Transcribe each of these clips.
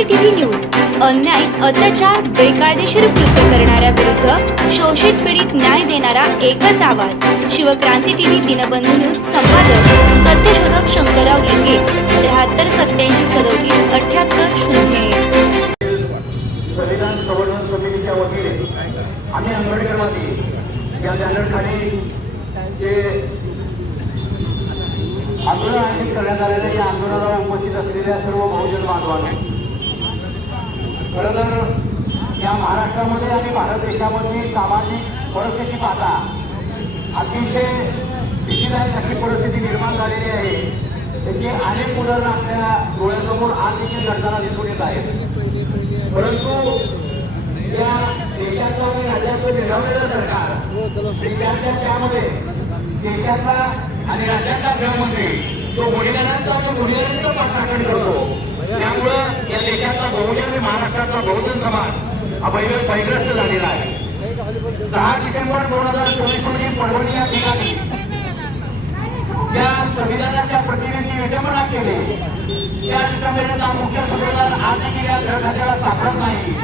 CCTV news अन्याय अत्याचार बेकायदेशीर कृत्य करणाऱ्या विरुद्ध शोषित पीडित न्याय देणारा एकच आवाज. शिवक्रांती टीव्ही दिनबंधू न्यूज संपादक सत्यशोधक शंकरराव लिंगे त्र्याहत्तर सत्याऐंशी सदोतीस अठ्याहत्तर शून्य संविधान संवर्धन समितीच्या वतीने आम्ही आंबेडकरवादी या बॅनरखाली जे आंदोलन आयोजित करण्यात आलेल्या या आंदोलनाला उपस्थित असलेल्या सर्व बहुजन बांधवांनी खरं तर या महाराष्ट्रामध्ये आणि भारत देशामध्ये सामाजिक परिस्थिती पाहता अतिशय भीतीदायक अशी परिस्थिती निर्माण झालेली आहे. त्याची अनेक उदाहरणं आपल्या डोळ्यासमोर आज देखील घडताना दिसून येत आहेत. परंतु या देशाचं आणि राज्याचं निर्णवलेलं सरकार देशाच्या त्यामध्ये देशाचा आणि राज्याचा गृहमंत्री तो महिलांचा आणि मोदीदारांचा पाठराखण करतो. त्यामुळं या देशाचा बहुजन आणि महाराष्ट्राचा बहुजन समाज हा बैल बैग्रस्त झालेला आहे. दहा डिसेंबर दोन हजार चोवीस रोजी परभणी या ठिकाणी त्या संविधानाच्या प्रतिनिधी विटंबना केली त्या विटंबनेचा मुख्य सूत्रधार आज देखील या ग्रहखात्याला सापडत नाही.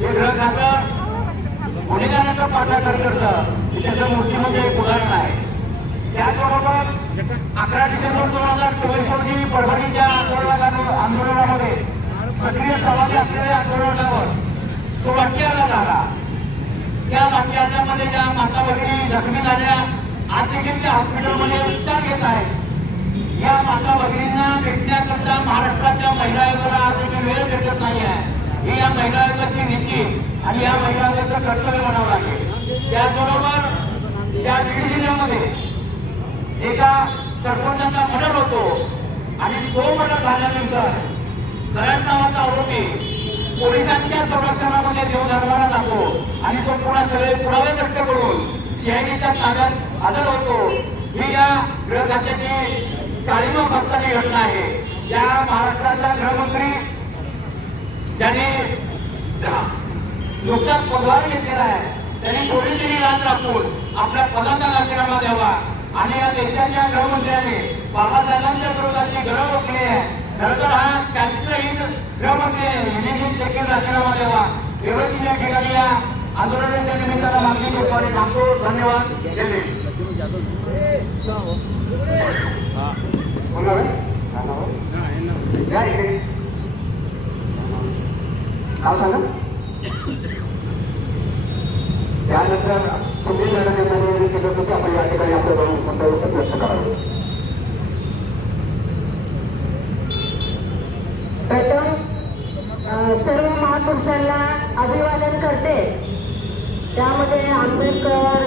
हे ग्रहखातं गुन्हेगारांचा पाठाकार करतं त्याचं मूर्तीमध्ये एक उदाहरण आहे. त्याचबरोबर अकरा डिसेंबर दोन हजार चोवीस रोजी परभणीच्या आंदोलनाला आंदोलनामध्ये सक्रिय सहभागी असलेल्या आंदोलनावर तो वाक्याला झाला त्या वाक्यामध्ये ज्या माता भगिनी जखमी झाल्या आज देखील त्या हॉस्पिटलमध्ये उपचार घेत आहेत. या माता भगिनींना भेटण्याकरता महाराष्ट्राच्या महिला आयोगाला आज देखील वेळ भेटत नाही आहे. ही या महिला आयोगाची नीती आणि या महिला आयोगाचं कर्तव्य म्हणावं लागेल. त्याचबरोबर या बीड जिल्ह्यामध्ये एका सरपंचाचा मर्डर होतो आणि तो मर्डर झाल्यानंतर कराड नावाचा आरोपी पोलिसांच्या संरक्षणामध्ये देव धर्माला जातो आणि तो पुन्हा सगळे पुरावे व्यक्त करून सीआयडीच्या ताब्यात हजर होतो. ही या गृहखात्याची काळीमा बसतानी घटना आहे. या महाराष्ट्राचा गृहमंत्री ज्याने नुकताच पदभार घेतलेला आहे त्यांनी थोडीतरी लाच राखून आपल्या पदाचा राजीनामा द्यावा. आणि या देशाच्या गृहमंत्र्यांनी बाबासाहेबांच्या विरोधाची गरज ओळखली आहे. खरं तर हा चारित्रहीन गृहमंत्री यांनी देखील राजीनामा द्यावा. एवढी या ठिकाणी या आंदोलनाच्या निमित्तानं मागणी करतो आणि थांबतो धन्यवाद. जय सांगा. त्यानंतर तुम्ही लढण्यामध्ये केलं होतं आपण या ठिकाणी आपलं जाऊन संदर्भ व्यक्त करावे प्रथम अ, सर्व महापुरुषांना अभिवादन करते त्यामध्ये आंबेडकर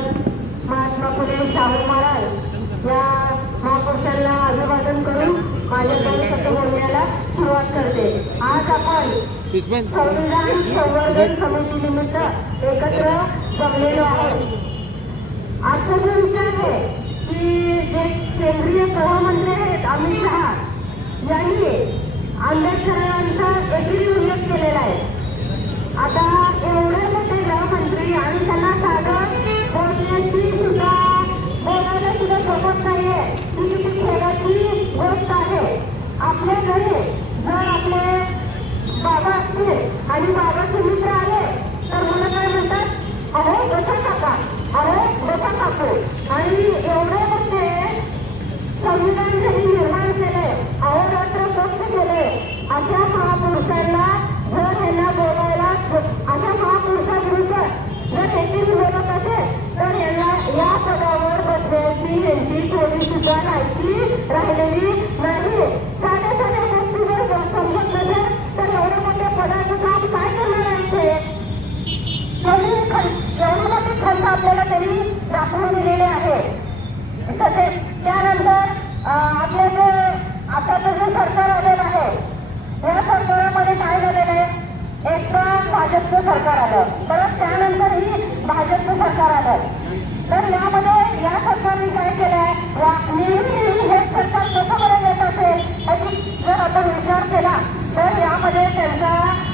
महात्मा फुले शाहू महाराज या महापुरुषांना अभिवादन करून माझ्या बोलण्याला सुरुवात करते आज आपण संविधान संवर्धन समिती निमित्त एकत्र जमलेलो आहोत. आजचा जो विचार आहे की जे केंद्रीय गृहमंत्री आहेत अमित शहा यांनी आंबेडकरांचा एकही उल्लेख केलेला आहे. आता एवढे मोठे गृहमंत्री आणि त्यांना साधं बोलण्याची सुद्धा बोलायला सुद्धा सोबत नाहीये. ती किती खेळाची गोष्ट आहे. आपल्या घरी जर आपले बाबा असतील आणि बाबाचे मित्र आले तर मला काय म्हणतात अहो कसं बसा आणि एवढे मोठे संविधान त्यांनी निर्माण केले अहोरात्र कष्ट केले. अशा महापुरुषांना जर यांना बोलायला अशा महापुरुषाविरुद्ध जर एकीने बोलत असेल तर यांना या पदावर बसण्याची यांची थोडी सुद्धा माहिती राहिलेली नाही साध्या साध्या गोष्टीवर जर समजत नसेल तर एवढ्या मोठ्या पदाचं काम काय करणार आहे ते एवढी खं- एवढी आपल्याला त्यांनी दाखवून दिलेली आहे. तसेच त्यानंतर आपल्या आपलं जे आताचं जे सरकार आलेलं आहे या सरकारामध्ये काय झालेलं आहे? एक तर भाजपचं सरकार आलं. परत त्यानंतरही भाजपचं सरकार आलं तर यामध्ये या सरकारने काय केलं आहे नेहमी नेहमी हे सरकार कसं बरं येत असेल याची जर आपण विचार केला तर यामध्ये त्यांचा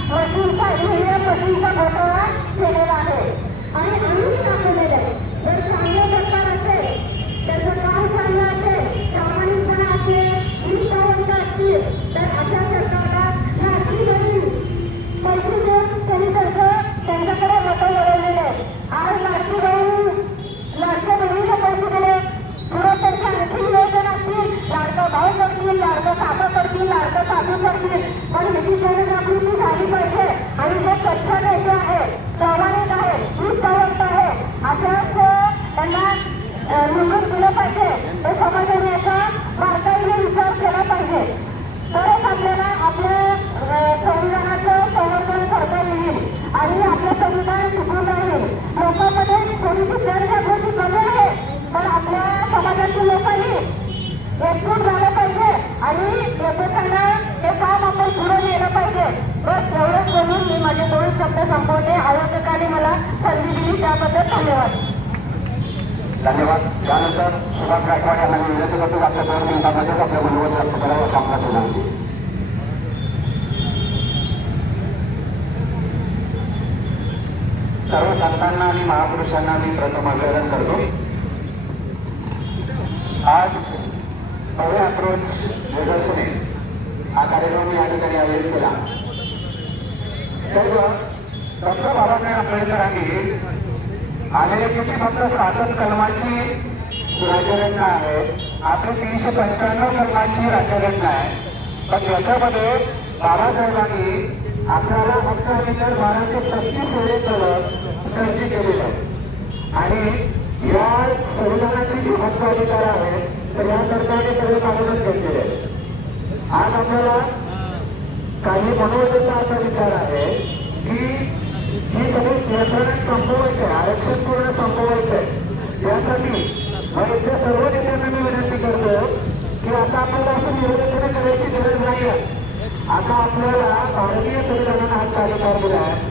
मशीनचा ईव्हीएम मशीनचा घोटाळा केलेला आहे आणि आम्ही दाखवलेलं आहे जर चांगलं सरकार असेल त्याचं काम चांगलं असेल प्रामाणिकपणा असेल निष्ठावंत असतील तर अशा सरकारला खात्री देऊन मागे पण ह्याची जनजागृती झाली पाहिजे आणि जे स्वच्छ नेते आहे प्रामाणिक आहे निष्ठावंत आहे अशाच त्यांना अ, निवडून दिलं पाहिजे हे समाजाने याचा बारकाईने विचार केला पाहिजे तरच आपल्याला आपल्या संविधानाचं संवर्धन करता येईल आणि आपलं संविधान टिकून राहील लोकांमध्ये थोडीशी जनजागृती कमी आहे पण आपल्या समाजातील लोकांनी एकजूट झालं पाहिजे आणि एकमेकांना हे काम आपण पुढे नेलं पाहिजे बस एवढंच बोलून मी माझे दोन शब्द संपवते आयोजकाने मला संधी दिली त्याबद्दल धन्यवाद. धन्यवाद. त्यानंतर सुभाष गायकवाड यांना विनंती करतो आपल्या दोन मिनिटांमध्येच आपल्या बरोबर व्यक्त करायला सांगण्यात विनंती सर्व संतांना आणि महापुरुषांना मी प्रथम अभिवादन करतो. आज भव्य अप्रोच निदर्शने हा कार्यक्रम या ठिकाणी आयोजित केला. सर्व डॉक्टर बाबासाहेब आंबेडकरांनी आलेल्या किती फक्त सातच कलमाची राज्यघटना आहे. आपली तीनशे पंच्याण्णव कलमाची राज्यघटना आहे. पण याच्यामध्ये बाबासाहेबांनी आपल्याला फक्त आणि तर बाराशे पस्तीस एवढे कलम सर्जी आहे. आणि या संविधानाची जी हक्क अधिकार आहे तर या सरकारने सगळे कामच घेतलेले आहेत. आज आपल्याला काही मनोरंजनाचा विचार आहे की ही सगळी प्रकरण संपवायचं आहे आरक्षण पूर्ण संपवायचं आहे यासाठी मग इथल्या सर्व नेत्यांना मी विनंती करतो की आता आपल्याला असं निवडणुकीने करायची गरज नाही आहे आता आपल्याला भारतीय संविधानाने हा अधिकार दिला आहे आपण हे सगळे सांगतो लोकांना काय? पण आपले अधिकार कधी काढून याचं हेच करत नाही म्हणून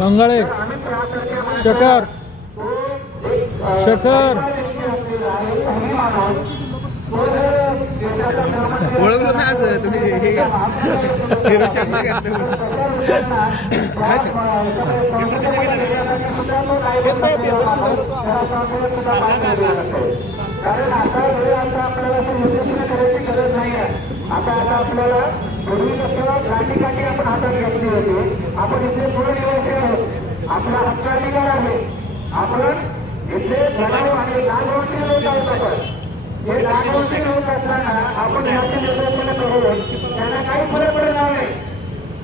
मंगळे शकर शकर ओळखलं आज तुम्ही हे हिरो शर्मा कारण आता वेळ आता आपल्याला असं करायची गरज नाही आहे. आता आता आपल्याला पूर्वी कसं गाठी आपण हातात घेतली होती. आपण इथे पुढे निवासी आहोत. आपला हक्काधिकार आहे. आपण इथे बनाव आणि नागवंशी लोक आहोत आपण हे नागवंशी लोक असताना आपण याचे निर्देशन करून त्यांना काही फरक पडणार नाही.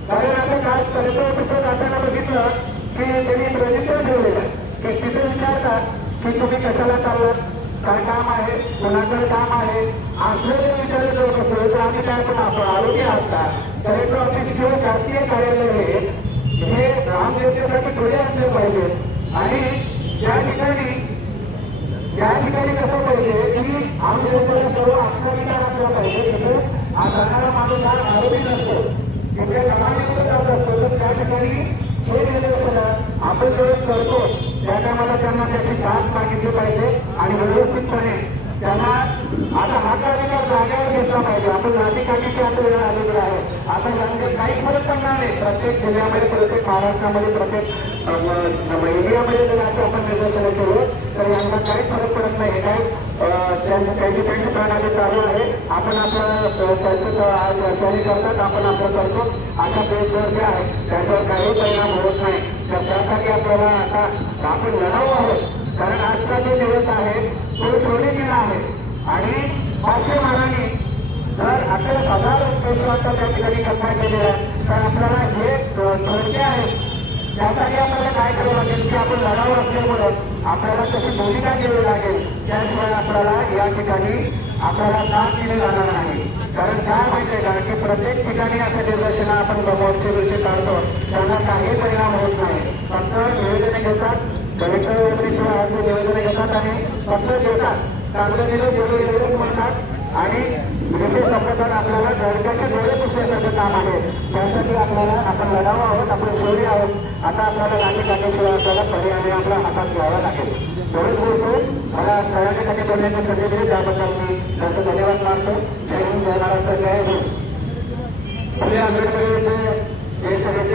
कारण आपण काल परिसर ऑफिसवर जाताना बघितलं की त्यांनी रजिस्टर ठेवलेलं की तिथे विचारतात की तुम्ही कशाला चाललात? काय काम आहे? कोणाकडे काम आहे? असं जर लोक असतो तर आम्ही काय पण आपण आरोग्य असतात कलेक्टर ऑफिस किंवा शासकीय कार्यालय हे हे ग्राम जनतेसाठी थोडे असले पाहिजे. आणि त्या ठिकाणी ज्या ठिकाणी कसं पाहिजे की आम जनतेला सर्व आत्मविचार असला पाहिजे. तिथे हा जाणारा माणूस हा आरोपी नसतो तिथे जमानीत जात असतो तर त्या ठिकाणी हे निदर्शन आपण ज्यावेळेस करतो त्या टायमाला त्यांना त्याची साथ मागितली पाहिजे आणि व्यवस्थितपणे त्यांना आता हक्काधिकार जागेवर घेतला पाहिजे आपण लाठीकाठीची आलेली आहे आता यामध्ये काही फरक पडणार नाही. प्रत्येक जिल्ह्यामध्ये प्रत्येक महाराष्ट्रामध्ये प्रत्येक एरियामध्ये जर असं आपण निदर्शनं केलं तर यांना काही फरक पडत नाही. काही त्यांची त्यांची प्रणाली चालू आहे. आपण आपलं त्यांचं आज करतात आपण आपलं करतो. अशा बेसवर जे आहे त्याच्यावर काही परिणाम होत नाही. तर त्यासाठी आपल्याला आता आपण लढावं आहोत. कारण आजचा जो दिवस आहे तो सोनेगिरा आहे. आणि पाचशे मानाने हजार पेशवाचा त्या ठिकाणी कथा केलेला आहे तर आपल्याला जे थोडके आहेत त्यासाठी आपल्याला काय करावं लागेल की आपण लढावं असल्यामुळं आपल्याला तशी भूमिका घ्यावी लागेल त्याशिवाय आपल्याला या ठिकाणी आपल्याला काम केले जाणार नाही कारण काय माहितीये का की प्रत्येक ठिकाणी असं निर्देशन आपण मोर्चे बिर्चे काढतो त्यांना काही परिणाम होत नाही फक्त निवेदने घेतात कलेक्टर वगैरे किंवा आज निवेदने घेतात आणि फक्त देतात चांगलं दिलं जेवढं एवढंच म्हणतात आणि जिथे संबंधात आपल्याला गरजेचे डोळे पुसण्याचं काम आहे. त्यासाठी आपल्याला आपण लढावं आहोत आपण शौर्य आहोत. आता आपल्याला लाठी काढल्याशिवाय आपल्याला पर्याय आपल्या हातात घ्यावा लागेल. एवढंच बोलतो मला सगळ्यांसाठी बोलण्याची संधी दिली त्याबद्दल मी त्यांचं धन्यवाद मानतो. जय हिंद जय महाराष्ट्र जय हिंद. फुले आंबेडकर येथे जे सगळे